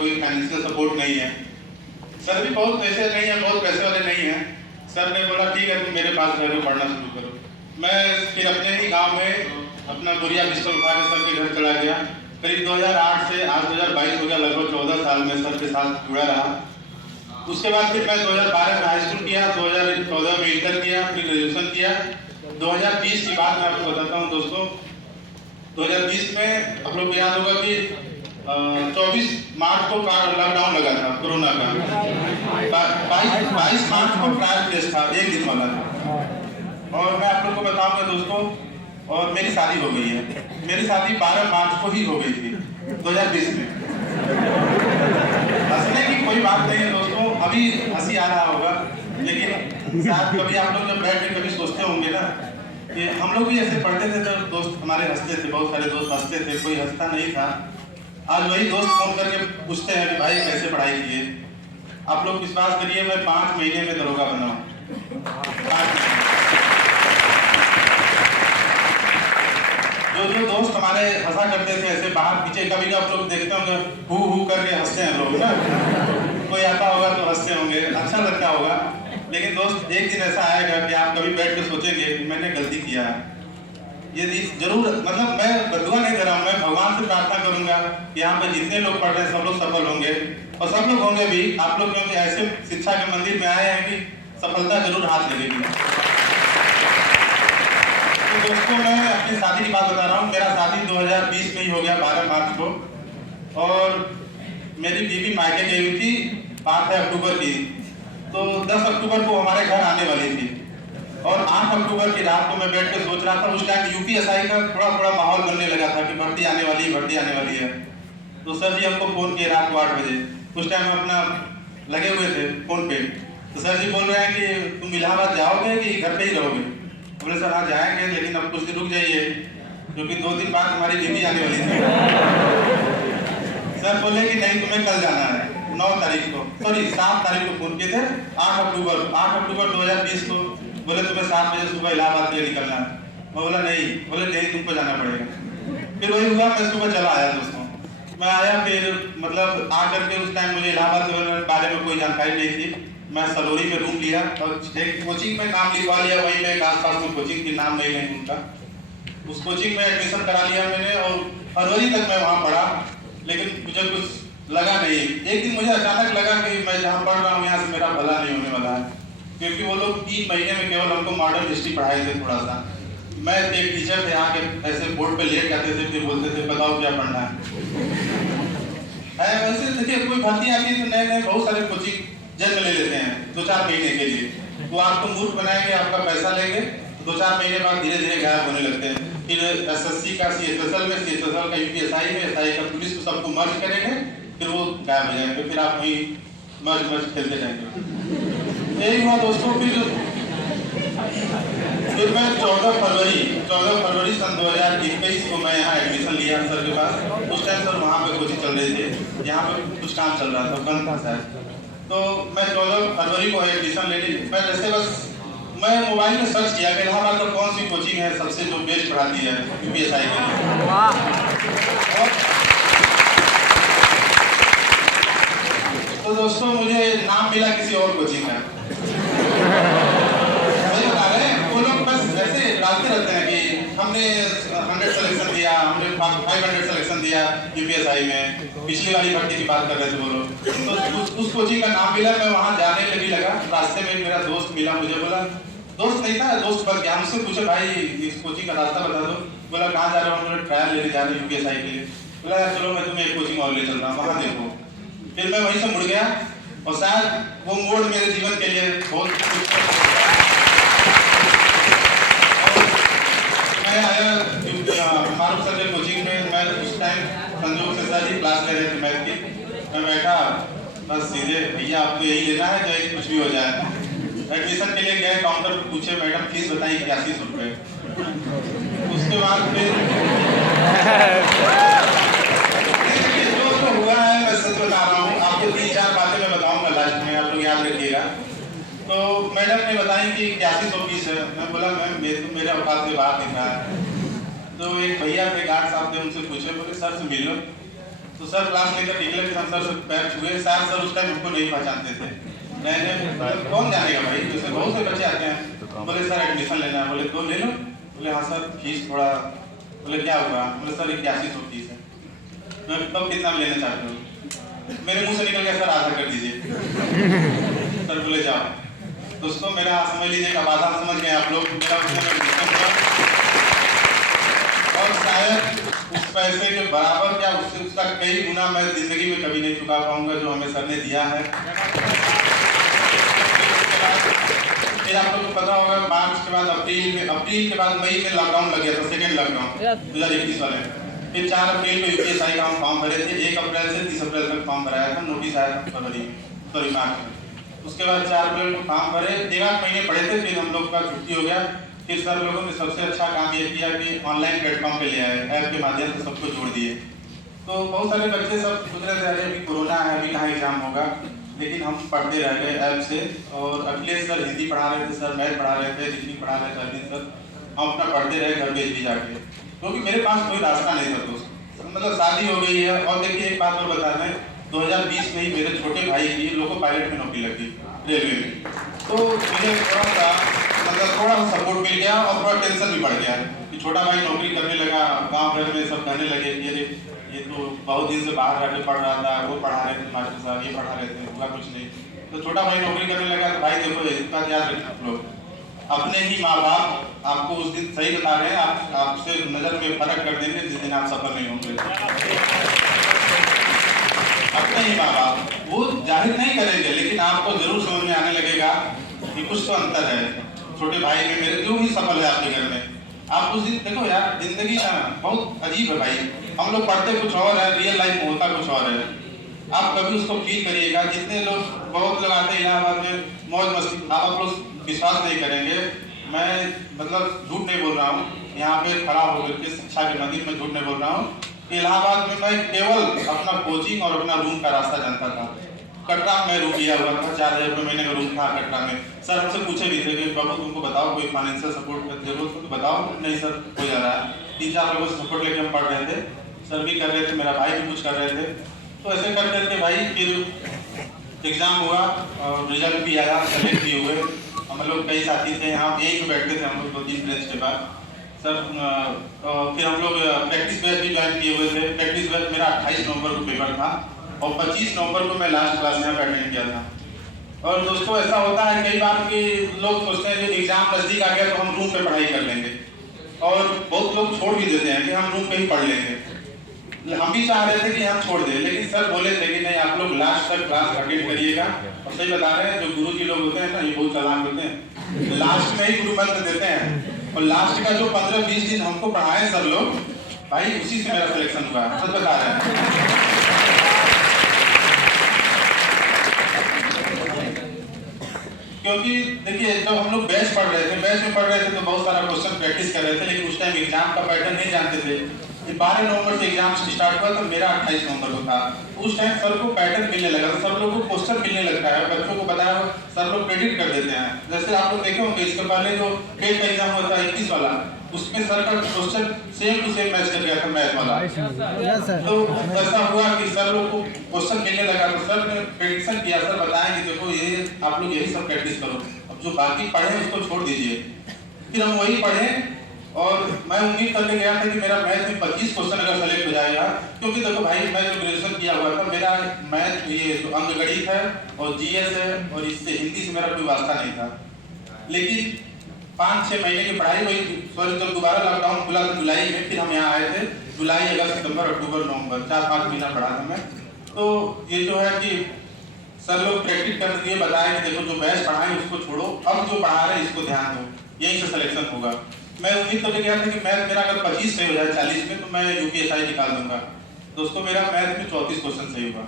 कोई financial support नहीं है। सर भी बहुत पैसे नहीं है, बहुत पैसे वाले नहीं हैं। सर ने बोला ठीक है तुम मेरे पास रह लो, पढ़ना शुरू करो। मैं फिर अपने ही गांव में अपना बोरिया बिस्तर उठा के सर के घर चला गया। करीब 2008 से आज 2022 हो गया, लगभग 14 साल में सर के साथ जुड़ा रहा। उसके बाद फिर मैं 2012 में हाई स्कूल किया, 2014 में इंटर किया, फिर ग्रेजुएशन किया। 2020 की बात मैं आपको बताता हूँ दोस्तों। 2020 में आप लोग को याद होगा कि 24 मार्च को लॉकडाउन लगा था कोरोना का। 22 मार्च को ट्रायल टेस्ट था, एक दिन वाला। और मैं आप लोग को बताऊंगा दोस्तों, और मेरी शादी हो गई है। मेरी शादी 12 मार्च को ही हो गई थी 2020 में। हंसने की कोई बात नहीं है दोस्तों, अभी हंसी आ रहा होगा, लेकिन शायद कभी आप लोग जब बैठ के कभी सोचते होंगे ना कि हम लोग भी ऐसे पढ़ते थे तो दोस्त हमारे हंसते थे, बहुत सारे दोस्त हंसते थे, कोई हंसता नहीं था। आज वही दोस्त फोन करके पूछते हैं कि भाई कैसे पढ़ाई किए। आप लोग विश्वास करिए, मैं 5 महीने में दरोगा बना हूँ। जो दोस्त हमारे हंसा करते थे ऐसे बाहर पीछे, कभी आप लोग देखते होंगे हु करके हंसते हैं लोग ना, कोई आता होगा तो हंसते होंगे, अच्छा लगता होगा। लेकिन दोस्त एक दिन ऐसा आएगा कि आप कभी बैठ के सोचेंगे कि मैंने गलती किया है। ये जरूर, मतलब मैं बदुआ नहीं कर रहा हूँ, मैं भगवान से प्रार्थना करूंगा कि यहाँ पे जितने लोग पढ़ रहे हैं सब लोग सफल होंगे, और सब लोग होंगे भी। आप लोग क्योंकि ऐसे शिक्षा के मंदिर में आए हैं कि सफलता जरूर हाथ लगेगी। तो दोस्तों मैं अपनी शादी की बात बता रहा हूँ। मेरा शादी 2020 में ही हो गया 12 मार्च को, और मेरी बीवी मायके गई हुई थी 5 अक्टूबर की। तो 10 अक्टूबर को हमारे घर आने वाली थी, और 8 अक्टूबर की रात को मैं बैठ के सोच रहा था। उस टाइम यूपीएसआई का थोड़ा थोड़ा माहौल बनने लगा था कि भर्ती आने वाली है। तो सर जी हमको फोन किए रात को 8 बजे। उस टाइम हम अपना लगे हुए थे फोन पे। तो सर जी बोल रहे हैं कि तुम इलाहाबाद जाओगे कि घर पे ही रहोगे। बोले सर हाँ जाएंगे, लेकिन अब कुछ दिन रुक जाइए क्योंकि 2 दिन बाद हमारी दीदी आने वाली थी। सर बोले कि नहीं तुम्हें कल जाना है 9 तारीख को, सॉरी 7 तारीख को फोन किए थे, 8 अक्टूबर 2020 को। बोले तुम्हें 7 बजे सुबह इलाहाबाद के लिए निकलना है। मैं बोला नहीं, बोले नहीं तुमको जाना पड़ेगा। फिर वही हुआ, मैं सुबह चला आया दोस्तों। मैं आया, फिर मतलब आकर के उस टाइम मुझे इलाहाबाद के बारे में कोई जानकारी नहीं थी। मैं सलोरी में रूम लिया और एक कोचिंग में नाम लिखवा लिया, वहीं पे आसपास में कोचिंग की नाम नहीं उनका। उस कोचिंग में एडमिशन करा लिया मैंने, और फरवरी तक मैं वहाँ पढ़ा, लेकिन मुझे कुछ लगा नहीं। एक दिन मुझे अचानक लगा कि मैं जहाँ पढ़ रहा हूँ यहाँ से मेरा भला नहीं होने वाला है, क्योंकि वो लोग 3 महीने में केवल हमको मॉडर्न हिस्ट्री पढ़ाए थे थोड़ा सा। मैं एक टीचर थे यहाँ के, ऐसे बोर्ड पे लेट जाते थे, फिर बोलते थे बताओ क्या पढ़ना है। वैसे देखिए कोई भर्ती आती है तो नए नए बहुत सारे कोचिंग जन्म ले लेते हैं 2-4 महीने के लिए। वो आपको मूर्ख बनाएंगे, आपका पैसा लेंगे, 2-4 महीने बाद धीरे धीरे गायब होने लगते हैं। फिर एसएससी का सीएसएसएल में, सीएसएसएल का यूपीएसआई में, एसआई का पुलिस को सबको मर्ज करेंगे, फिर वो गायब हो जाएंगे, फिर आप वहीं मर्ज खेलते जाएंगे। यही हुआ दोस्तों। फिर मैं 14 फरवरी सन 2021 को मैं यहाँ एडमिशन लिया सर के पास। उस टाइम सर वहाँ पे कोचिंग चल रही थी, यहाँ पे कुछ काम चल रहा था, बंद था शायद। तो मैं 14 फरवरी को एडमिशन लेने, मैं जैसे बस मैं मोबाइल में सर्च किया कि इलाहाबाद में कौन सी कोचिंग है सबसे जो बेस्ट पढ़ाती है यूपीएसआई के लिए। तो दोस्तों मुझे नाम मिला किसी और कोचिंग का। बता रहे हैं वो लोग बस ऐसे डालते रहते हैं कि हमने 100 सिलेक्शन दिया, हमने 500 सिलेक्शन दिया यूपीएसआई में। पिछली वाली भर्ती की बात कर रहे थे वो लोग। तो उस कोचिंग का नाम मिला, मैं वहाँ जाने भी लगा। रास्ते में मेरा दोस्त मिला, मुझे बोला, दोस्त नहीं था दोस्त बन गया, हमसे पूछे भाई इस कोचिंग का रास्ता बता दो। बोला कहाँ जा रहे हो? हम ट्रायल लेने जा रहे हैं यूपीएसआई के लिए। बोला यार चलो मैं तुम्हें एक कोचिंग और ले चल रहा हूँ, वहाँ देखो। फिर मैं वहीं से मुड़ गया, और शायद वो मोड़ मेरे जीवन के लिए बहुत मैं आया मारूफ सर के कोचिंग में। मैं उस टाइम संजोग से सर ही क्लास ले रहे थे मैथ की। मैं बैठा, बस सीधे भैया आपको यही लेना है चाहे कुछ भी हो जाए। एडमिशन के लिए गए, काउंटर पर पूछे मैडम फीस बताइए 81 रुपये। उसके बाद फिर जो हुआ है मैं सच बता रहा हूँ आपको, 3-4 बातें मैं बताऊँगा लास्ट में, आप लोग याद रखिएगा। तो मैडम ने बताई कि 8100 फीस है। मैं बोला मैम मेरे औकात के बाहर दिख रहा है। तो एक भैया थे गार्ड साहब थे, उनसे पूछे, बोले सर से मिल लो। तो सर क्लास लेकर निकले, फिर हम सर से पैर छुए। सर उस टाइम हमको नहीं पहचानते थे। मैंने कौन जानेगा भाई, जैसे बहुत से बच्चे आते हैं। बोले सर एडमिशन लेना है। बोले तो ले लो। बोले हाँ सर फीस थोड़ा। बोले क्या हुआ? बोले सर 8100 फीस है। मैं तब कितना लेना चाहते हो? मेरे मुंह से निकल गया सर आधा कर दीजिए। सर बोले जाओ। दोस्तों मेरा समझ लीजिए का आधा समझ गए आप लोग। और शायद उस पैसे के बराबर क्या उससे उसका कई गुना मैं जिंदगी में कभी नहीं चुका पाऊंगा जो हमें सर ने दिया है। फिर आप लोग को पता होगा मार्च के बाद अप्रैल के बाद मई में लॉकडाउन लग गया था, सेकेंड लॉकडाउन 2021 वाले। फिर 4 अप्रैल को यूपीएसआई का हम फॉर्म भरे थे। 1 अप्रैल से 30 अप्रैल तक फॉर्म भराया था। नोटिस आया था फरवरी मार्च में। उसके बाद 4 अप्रैल को फॉर्म भरे, 13 महीने पढ़े थे। फिर हम लोग का छुट्टी हो गया। फिर सर लोगों ने सबसे अच्छा काम ये किया कि ऑनलाइन प्लेटफॉर्म पे ले आए, ऐप के माध्यम से सबको जोड़ दिए। तो बहुत सारे बच्चे सब सोच रहे थे अरे अभी कोरोना है, अभी कहाँ एग्जाम होगा, लेकिन हम पढ़ते रह गए ऐप से। और अखिलेश सर हिंदी पढ़ा रहे थे, सर मैथ पढ़ा रहे थे, रीजनिंग पढ़ा रहे थे अरविंद सर। हम अपना पढ़ते रहे घर पे भी जाके, क्योंकि मेरे पास कोई रास्ता नहीं था दोस्त। मतलब शादी हो गई है। और देखिए एक बात और बता दें, 2020 में ही मेरे छोटे भाई की लोको पायलट में नौकरी लगी रेलवे में। तो मुझे थोड़ा सा सपोर्ट मिल गया और थोड़ा टेंशन भी बढ़ गया कि छोटा भाई नौकरी करने लगा। गांव घर में सब कहने लगे कि अरे ये तो बहुत दिन से बाहर रहकर पढ़ रहा था, वो पढ़ा रहे थे मास्टर साहब, ये पढ़ा रहे थे, हुआ कुछ नहीं। तो छोटा भाई नौकरी करने लगा। तो भाई देखो इसका याद रखना आप लोग, अपने ही माँ बाप आपको उस दिन सही बता रहे हैं, आपसे नजर में फर्क कर देंगे जिस दिन आप सफल नहीं होंगे। अपने ही माँ बाप वो जाहिर नहीं करेंगे, लेकिन आपको जरूर समझ में आने लगेगा कि कुछ तो अंतर है। छोटे भाई में मेरे जो भी सफल है आपके घर में, आप उस दिन देखो यार, जिंदगी ना बहुत अजीब है भाई। हम लोग पढ़ते कुछ और है, रियल लाइफ में होता कुछ और है। आप कभी उसको फील करिएगा। जितने लोग, बहुत लोग आते हैं इलाहाबाद में मौज मस्ती, आप लोग विश्वास नहीं करेंगे। मैं मतलब झूठ नहीं बोल रहा हूँ, यहाँ पे खड़ा होकर के शिक्षा के मंदिर में झूठ नहीं बोल रहा हूँ। इलाहाबाद में मैं केवल अपना कोचिंग और अपना रूम का रास्ता जानता था। कटरा में रूम लिया हुआ था, 4000 रुपये महीने का रूम था कटरा में। सर हमसे पूछे भी थे कि बाबू तुमको बताओ कोई फाइनेंशियल सपोर्ट की जरूरत हो तो बताओ। नहीं सर हो जा रहा है। 3-4 लोगों से सपोर्ट लेके हम पढ़ रहे थे। सर भी कर रहे थे, मेरा भाई भी कुछ कर रहे थे। तो ऐसे कर रहे थे भाई। फिर एग्जाम हुआ और रिजल्ट भी आया, सेलेक्ट भी हुए। हम लोग कई साथी थे, यहाँ यहीं पे बैठते थे हम लोग 2-3 ब्रेंच के बाद। सर फिर हम लोग प्रैक्टिस बैच भी ज्वाइन किए हुए थे। प्रैक्टिस बैच मेरा 28 नवंबर को पेपर था और 25 नवंबर को मैं लास्ट क्लास यहाँ पे अटेंड किया था। और दोस्तों ऐसा होता है कई बार कि लोग सोचते हैं कि एग्जाम नजदीक आ गया तो हम रूम पे पढ़ाई कर लेंगे, और बहुत लोग छोड़ भी देते हैं कि हम रूम पे ही पढ़ लेंगे। हम भी चाह रहे थे कि हम छोड़ दें, लेकिन सर बोले थे कि नहीं आप लोग लास्ट तक क्लास अटेंड करिएगा। और सही बता रहे हैं, जो गुरु जी लोग होते हैं ना, ये बहुत चालाक होते हैं, लास्ट में ही गुरु मंत्र देते हैं। और लास्ट का जो 15-20 दिन हमको पढ़ाए सर लोग, भाई उसी से मेरा सिलेक्शन हुआ। सच बता रहे हैं। क्योंकि देखिए जब हम लोग बैच पढ़ रहे थे, बैच में पढ़ रहे थे तो बहुत सारा क्वेश्चन प्रैक्टिस कर रहे थे, लेकिन उस टाइम एग्जाम का पैटर्न नहीं जानते थे। 12 नवंबर से एग्जाम स्टार्ट हुआ तो मेरा 28 नवंबर को था। उस टाइम सर को पैटर्न मिलने लगा, तो सब लोगों को क्वेश्चन मिलने लगता है। बच्चों को बताया, सर लोग प्रेडिक्ट कर देते हैं। जैसे आप लोग देखे होंगे इसके पहले जो टेट का एग्जाम हुआ था 21 वाला, उसमें सर का question same to same match कर गया था मैथ वाला। तो ऐसा हुआ कि सर लोग को क्वेश्चन मिलने लगा, तो सर ने प्रेडिक्शन किया, सर बताएं कि देखो ये आप लोग यही सब प्रैक्टिस करो, अब जो बाकी पढ़े उसको छोड़ दीजिए। फिर हम वही पढ़े और मैं उम्मीद करके गया था कि मेरा मैथ में 25 क्वेश्चन अगर सेलेक्ट हो जाएगा। क्योंकि देखो भाई मैं जो ग्रेजुएशन किया हुआ था, मेरा मैथ ये जो अंकगणित है और जीएस है, और इससे हिंदी से मेरा कोई वास्ता नहीं था। लेकिन 5-6 महीने की पढ़ाई हुई। सॉरी जब दोबारा लॉकडाउन खुला था जुलाई में, फिर हम यहाँ आए थे। जुलाई, अगस्त, सितंबर, अक्टूबर, नवंबर 4-5 महीना पढ़ा था मैं। तो ये जो है कि सर लोग प्रैक्टिस करने के लिए बताया कि देखो जो बैच पढ़ाएं उसको छोड़ो, अब जो पढ़ा रहे हैं इसको ध्यान दो, यहीं से सिलेक्शन होगा। मैं उम्मीद करके गया था कि मैथ मेरा अगर 25 सही हो जाए 40 में तो मैं यूपीएसआई निकाल दूंगा। दोस्तों मेरा मैथ में 34 क्वेश्चन सही हुआ।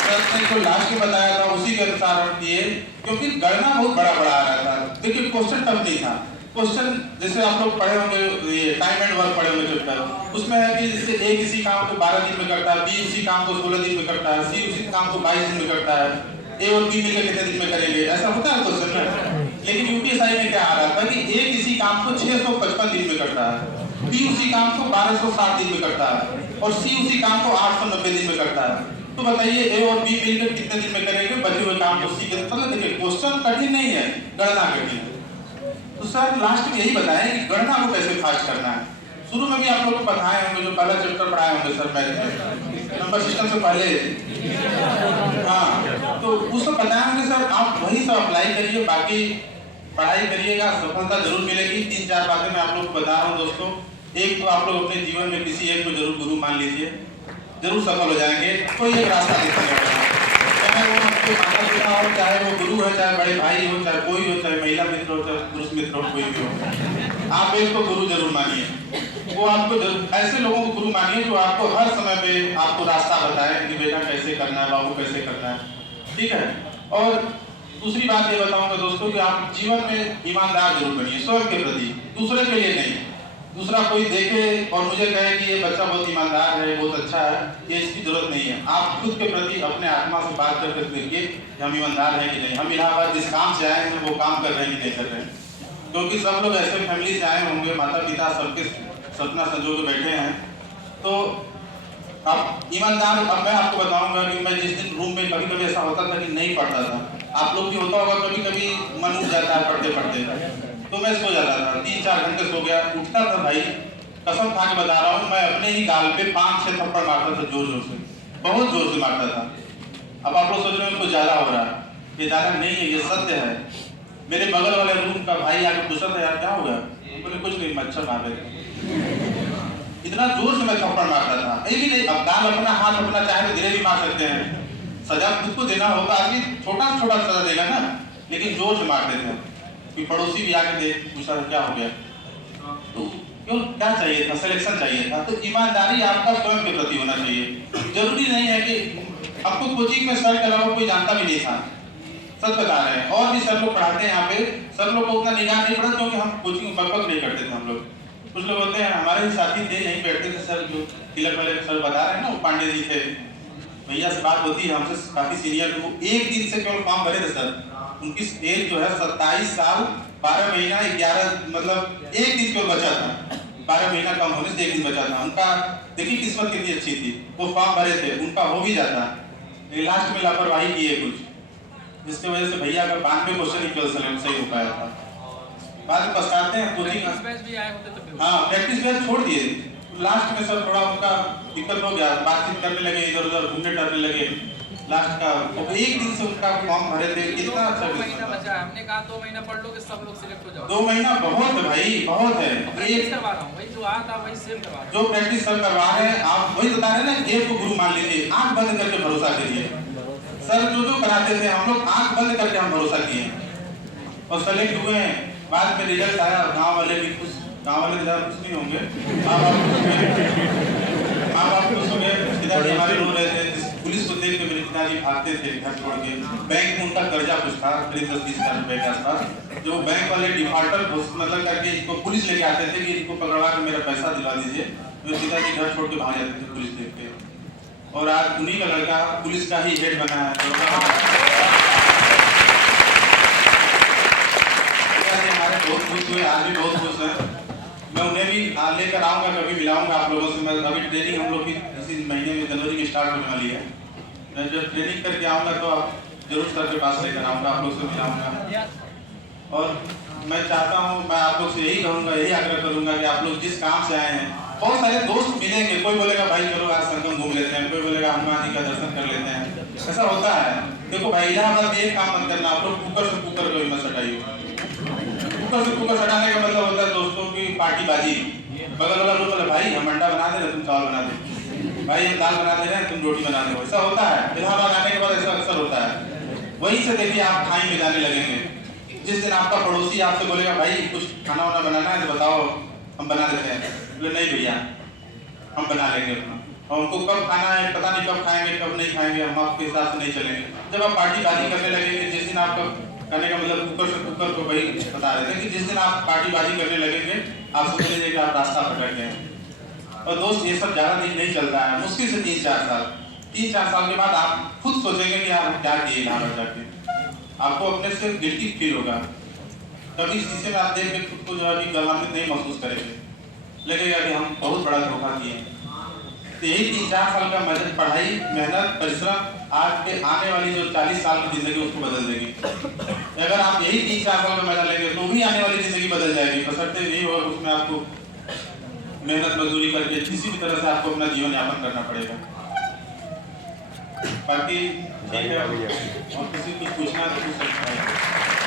सर ने जो लास्ट में बताया था उसी के अनुसार हम किए, क्योंकि गणना बहुत बड़ा बड़ा आ रहा था। देखिए क्वेश्चन टफ नहीं था। क्वेश्चन जैसे आप लोग पढ़े होंगे, ये टाइम एंड वर्क पढ़े होंगे चैप्टर, उसमें है कि जैसे ए किसी काम को 12 दिन में करता है, बी उसी काम को 16 दिन में करता है, सी उसी काम को 22 दिन में करता है, ए और बी मिलकर कितने दिन में करेंगे, ऐसा होता है क्वेश्चन में। लेकिन यूपीएसआई में क्या आ रहा था कि ए किसी काम को 655 दिन में करता है, बी उसी काम को 1260 दिन में करता है और सी उसी काम को 890 दिन में करता है। तो बताइए ए और बी मिलकर कितने दिन में करेंगे बचे हुए काम को सी के? मतलब देखिए क्वेश्चन कठिन नहीं है, गणना कठिन है। तो सर लास्ट में यही बताएं कि गणना को कैसे फास्ट करना है। शुरू में भी आप लोगों को पढ़ाए होंगे, जो पहला चैप्टर पढ़ाए होंगे सर मैथ नंबर सिस्टम से पहले, हाँ, तो उसको बताए होंगे सर। आप वही सब अप्लाई करिए, बाकी पढ़ाई करिएगा, सफलता जरूर मिलेगी। 3-4 बातें मैं आप लोग को बता रहा हूँ दोस्तों। एक तो आप लोग अपने जीवन में किसी एक को जरूर गुरु मान लीजिए, जरूर सफल हो जाएंगे। कोई एक रास्ता दिखेगा, चाहे वो आपके माता पिता हो, चाहे वो गुरु है, चाहे बड़े भाई हो, चाहे कोई हो, चाहे महिला मित्र हो, चाहे पुरुष मित्र हो, कोई भी हो, आप एक को गुरु जरूर मानिए। वो आपको ऐसे लोगों को गुरु मानिए जो आपको हर समय पे आपको रास्ता बताए कि बेटा कैसे करना है, बाबू कैसे करना है, ठीक है। और दूसरी बात ये बताऊंगा दोस्तों कि आप जीवन में ईमानदार जरूर बनिए, स्वयं के प्रति, दूसरे के लिए नहीं। दूसरा कोई देखे और मुझे कहे कि ये बच्चा बहुत ईमानदार है, बहुत अच्छा है, ये इसकी जरूरत नहीं है। आप खुद के प्रति अपने आत्मा से बात करके देखिए कि हम ईमानदार हैं कि नहीं, हम इलाहाबाद जिस काम से आए हैं वो काम कर रहे हैं कि नहीं कर रहे हैं। क्योंकि सब लोग ऐसे फैमिली से आए होंगे, माता पिता सबके सपना संजो के बैठे हैं। तो आप ईमानदार, अब मैं आपको बताऊंगा कि मैं जिस दिन रूम में कभी ऐसा होता था कि नहीं पढ़ता था, आप लोग भी होता होगा कभी मन उठ जाता है पढ़ते पढ़ते, तो मैं सो जाता था, 3-4 घंटे सो गया, उठता था भाई, कसम खा के बता रहा हूँ, मैं अपने ही गाल पे 5-6 थप्पड़ मारता था, जोर जोर से, बहुत जोर से मारता था। अब आप लोग सोच रहे हो कुछ ज्यादा हो रहा है, ये ज्यादा नहीं है, ये सत्य है। मेरे बगल वाले रूम का भाई आके पूछा था यार क्या हो गया, बोले कुछ नहीं, मच्छर मार रहे। इतना जोर से मैं थप्पड़ मारता था। ये भी नहीं, अब गाल अपना, हाथ अपना, चाहे तो धीरे भी मार सकते हैं, सजा खुद को देना होगा। आदमी छोटा छोटा सजा देगा ना, लेकिन जोर से मार देते हैं। कि पड़ोसी भी आके देख पूछा क्या हो गया, तो क्यों क्या चाहिए था, सिलेक्शन चाहिए था। तो ईमानदारी आपका स्वयं के प्रति होना चाहिए। जरूरी नहीं है कि आपको कोचिंग में सर के अलावा कोई जानता भी नहीं था, सच बता रहे हैं। और भी सर लोग पढ़ाते हैं यहाँ पे, सर लोग को उतना निगाह नहीं पड़ा क्योंकि हम कोचिंग में बकबक नहीं करते थे हम लोग। कुछ लोग होते हैं हमारे ही साथी थे, यहीं बैठते थे सर, जो तिलक वाले सर बता रहे हैं ना, वो पांडे जी थे, भैया से बात होती है, हमसे काफी सीनियर, वो एक दिन से केवल फॉर्म भरे थे सर। उनकी एज जो है 27 साल 12 महीना 11, मतलब एक दिन केवल बचा था, 12 महीना कम होने से एक दिन बचा था उनका। देखिए किस्मत कितनी अच्छी थी, वो फॉर्म भरे थे, उनका हो भी जाता, लास्ट में लापरवाही की है कुछ, जिसकी वजह से भैया का 92 क्वेश्चन ही केवल सही हो पाया था। बाद में पछताते हैं, कोचिंग हाँ प्रैक्टिस बैच छोड़ दिए, लास्ट में सर थोड़ा उनका दिक्कत हो गया, बातचीत करने लगे, इधर उधर घूमने टहलने लगे। लास्ट का तो एक दिन से उनका फॉर्म भरे थे, कितना अच्छा महीना बचा है, हमने कहा 2 महीना पढ़ लो कि सब लोग सिलेक्ट हो जाओ। 2 महीना बहुत है भाई, बहुत है। एक करवा रहा हूं भाई, जो आता वही सेम करवा रहा हूं, जो प्रैक्टिस सर करवा रहे हैं, आप वही बता रहे हैं ना, एक को गुरु मान लीजिए, आंख बंद करके भरोसा करिए। सर जो कराते थे हम लोग आंख बंद करके हम भरोसा किए और सेलेक्ट हुए हैं। बाद में रिजल्ट आया, गाँव वाले भी खुश, गाँव वाले ज़्यादा खुश नहीं होंगे, माँ बाप खुश हो गए, पिताजी हमारे रो रहे थे। पुलिस को देख के मेरे पिताजी भागते थे घर छोड़ के। बैंक में उनका कर्जा कुछ था करीब 10-20 हज़ार रुपए के आसपास, जो बैंक वाले डिफॉल्टर मतलब करके इनको पुलिस लेके आते थे कि इनको पकड़वा के मेरा पैसा दिला दीजिए। मेरे पिताजी घर छोड़ के भाग जाते थे पुलिस देख के, और आज उन्हीं का लड़का पुलिस का ही हेड बना है। हमारे बहुत खुश हुए, आज भी बहुत खुश हैं। मैं उन्हें भी लेकर आऊँगा, कभी मिलाऊंगा आप लोगों से। मैं अभी ट्रेनिंग हम लोग की इसी महीने में जनवरी में स्टार्ट होने वाली है। मैं जब ट्रेनिंग करके आऊँगा तो जरूर सर के पास लेकर आऊँगा, आप लोग से मिलाऊंगा। और मैं चाहता हूँ, मैं आप लोग से यही कहूँगा, यही आग्रह करूँगा कि आप लोग जिस काम से आए हैं, बहुत सारे दोस्त मिलेंगे। कोई बोलेगा भाई चलो आज संगम घूम लेते हैं, कोई बोलेगा हनुमान जी का दर्शन कर लेते हैं, ऐसा होता है। देखो भाई इलाहाबाद में एक काम मत करना, आप लोग कुकर से कुकर को मत हटाइए। कुकर से कुकर हटाने का मतलब होता है दोस्तों की पार्टीबाजी। बगल वाला लोग बोले भाई हम अंडा बना दे रहे, तुम चावल बना दे, भाई हम दाल बना दे रहे हैं, तुम रोटी बना दे। ऐसा होता है, इलाहाबाद आने के बाद ऐसा अक्सर होता है। वहीं से देखिए आप खाई में जाने लगेंगे। जिस दिन आपका पड़ोसी आपसे बोलेगा भाई कुछ खाना वाना बनाना है तो बताओ हम बना देते हैं, बोले नहीं भैया हम बना लेंगे अपना, और उनको कब खाना है पता नहीं, कब खाएंगे कब नहीं खाएंगे, हम आपके हिसाब से नहीं चलेंगे। जब आप पार्टीबाजी करने लगेंगे, जिस दिन आपका कहने का मतलब कुकर से कुकर को वही बता रहे थे कि जिस दिन आप पार्टीबाजी करने लगेंगे आप समझ लीजिए कि आप रास्ता भटक गए। और दोस्त ये सब ज़्यादा दिन नहीं चलता है, मुश्किल से 3-4 साल। 3-4 साल के बाद आप खुद सोचेंगे कि आप क्या किए यहाँ जाके, आपको अपने से गिल्टी फील होगा। कभी शीशे में आप देख के खुद को जो है गलत नहीं महसूस करेंगे। लगेगा कि हम बहुत बड़ा धोखा किए। तो यही 3-4 साल का पढ़ाई, मेहनत, परिश्रम आज के आने वाली जो 40 साल की जिंदगी उसको बदल देगी। अगर आप यही 3-4 साल का मेहनत लेंगे तो भी आने वाली जिंदगी बदल जाएगी। बशर्ते यही होगा उसमें आपको मेहनत मजदूरी करके किसी भी तरह से आपको अपना जीवन यापन करना पड़ेगा। बाकी ठीक है, और किसी कुछ पूछना तो पूछ सकता है।